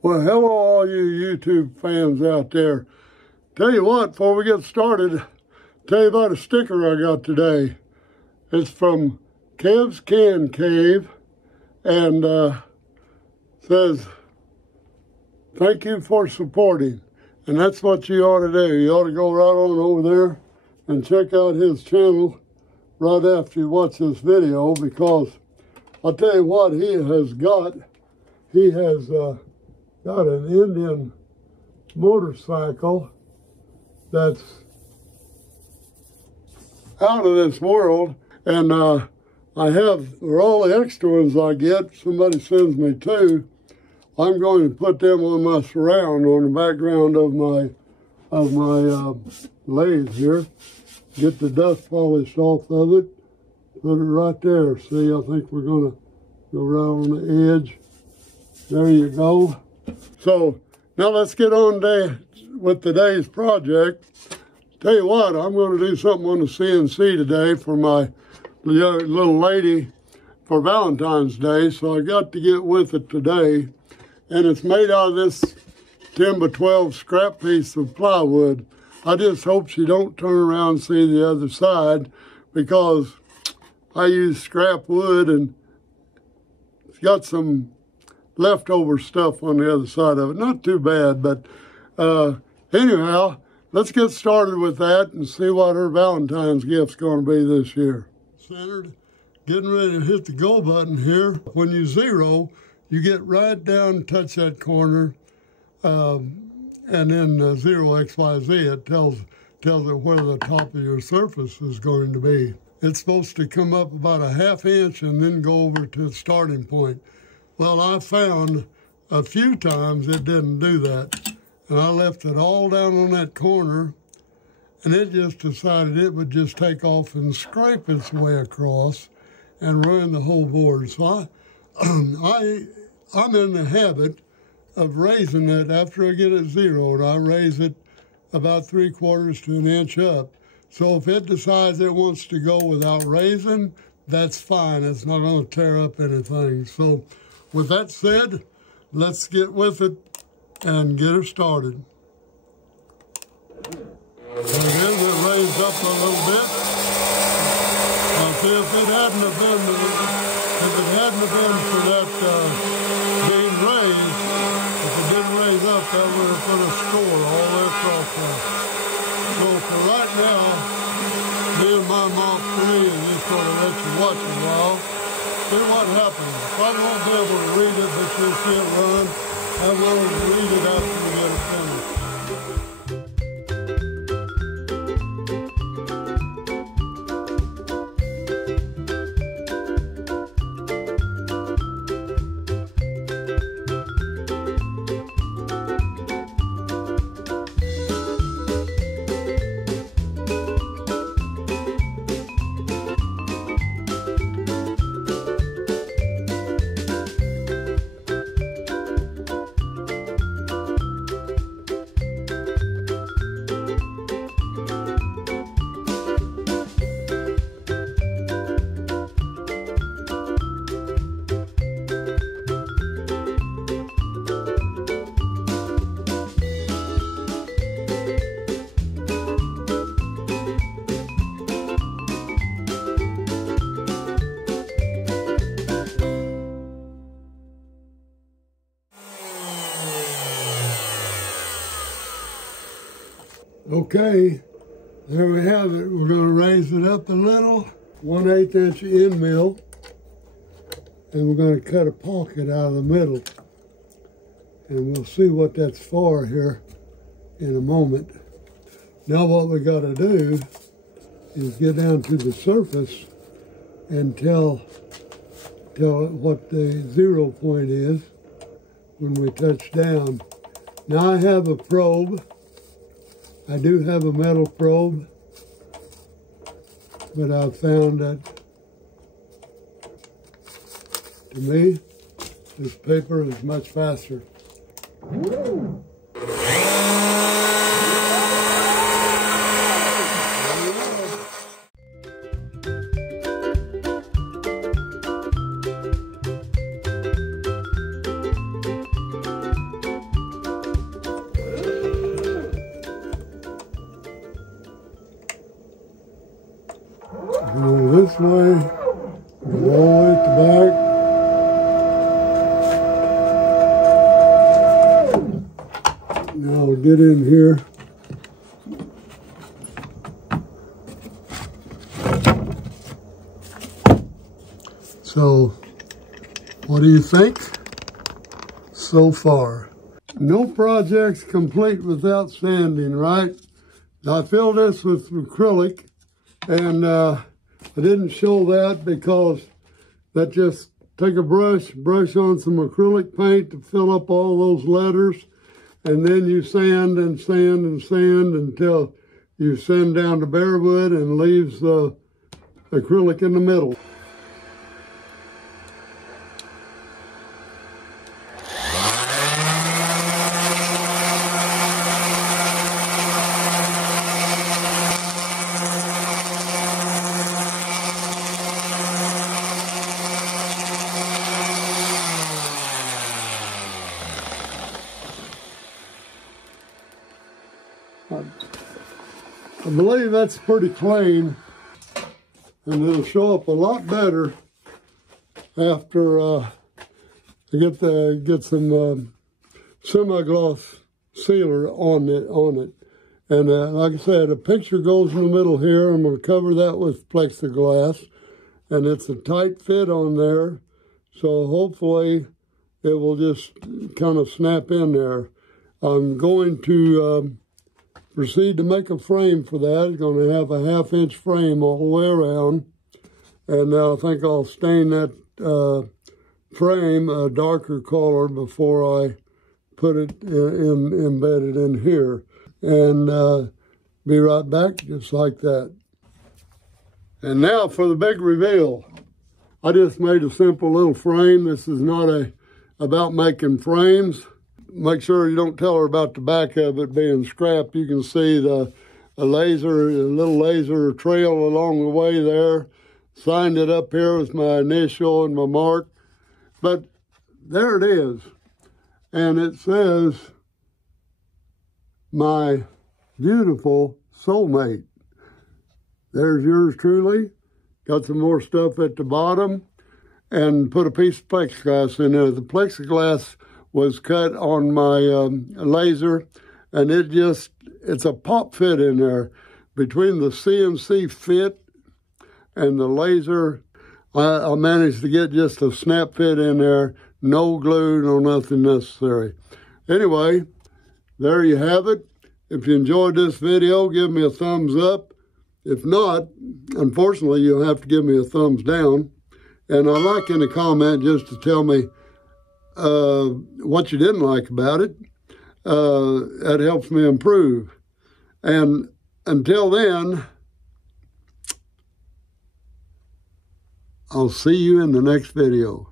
Well, hello all you YouTube fans out there. Tell you what, before we get started, tell you about a sticker I got today. It's from Kev's Can Cave and says, "Thank you for supporting." And that's what you ought to do. You ought to go right on over there and check out his channel right after you watch this video, because I'll tell you what he has got. He has got an Indian motorcycle that's out of this world, and I have, for all the extra ones I get, somebody sends me two, I'm going to put them on my surround on the background of my lathe here. Get the dust polished off of it, put it right there. See, I think we're going to go right on the edge. There you go. So now let's get on with today's project. Tell you what, I'm going to do something on the CNC today for my little lady for Valentine's Day, so I got to get with it today. And it's made out of this 10 by 12 scrap piece of plywood. I just hope she don't turn around and see the other side, because I use scrap wood and it's got some leftover stuff on the other side of it. Not too bad, but anyhow, let's get started with that and see what her Valentine's gift's going to be this year. Centered, getting ready to hit the go button here. When you zero, you get right down, touch that corner, and then 0 XYZ, it tells it where the top of your surface is going to be. It's supposed to come up about a ½ inch and then go over to the starting point. Well, I found a few times it didn't do that. And I left it all down on that corner, and it just decided it would just take off and scrape its way across and ruin the whole board. So I'm in the habit of raising it after I get it zeroed. I raise it about 3/4 to an inch up. So if it decides it wants to go without raising, that's fine. It's not going to tear up anything. So with that said, let's get with it and get her started. There it is, it raised up a little bit. Now see, if it hadn't have been for that being raised, if it didn't raise up, that would have put a score all the way across there. So for right now, me and my mom free, and just going to let you watch a while. See what happens. If I won't be able to read it, but you'll see it run, I will read it after we get it finished. Okay, there we have it. We're going to raise it up a little, 1/8 inch end mill, and we're going to cut a pocket out of the middle. And we'll see what that's for here in a moment. Now what we got to do is get down to the surface and tell it what the 0 point is when we touch down. Now I have a probe. I do have a metal probe, but I've found that, to me, this paper is much faster. Go this way, go all the way at the back. Now we'll get in here. So, what do you think so far? No project's complete without sanding, right? I filled this with acrylic, and I didn't show that because that just take a brush on some acrylic paint to fill up all those letters, and then you sand and sand and sand until you sand down to bare wood and leaves the acrylic in the middle. I believe that's pretty clean, and it'll show up a lot better after I get some semi-gloss sealer on it. And like I said, a picture goes in the middle here. I'm going to cover that with plexiglass, and it's a tight fit on there, so hopefully it will just kind of snap in there. I'm going to proceed to make a frame for that. It's going to have a 1/2-inch frame all the way around. And now I think I'll stain that frame a darker color before I put it embedded in here. And be right back just like that. And now for the big reveal. I just made a simple little frame. This is not about making frames. Make sure you don't tell her about the back of it being scrap. You can see the little laser trail along the way there. Signed it up here with my initial and my mark. But there it is. And it says, "My beautiful soulmate." There's yours truly. Got some more stuff at the bottom. And put a piece of plexiglass in there. The plexiglass was cut on my laser, and it's a pop fit in there. Between the CNC fit and the laser, I managed to get just a snap fit in there. No glue, no nothing necessary. Anyway, there you have it. If you enjoyed this video, give me a thumbs up. If not, unfortunately, you'll have to give me a thumbs down. And I'd like in a comment just to tell me what you didn't like about it. That helps me improve. And until then, I'll see you in the next video.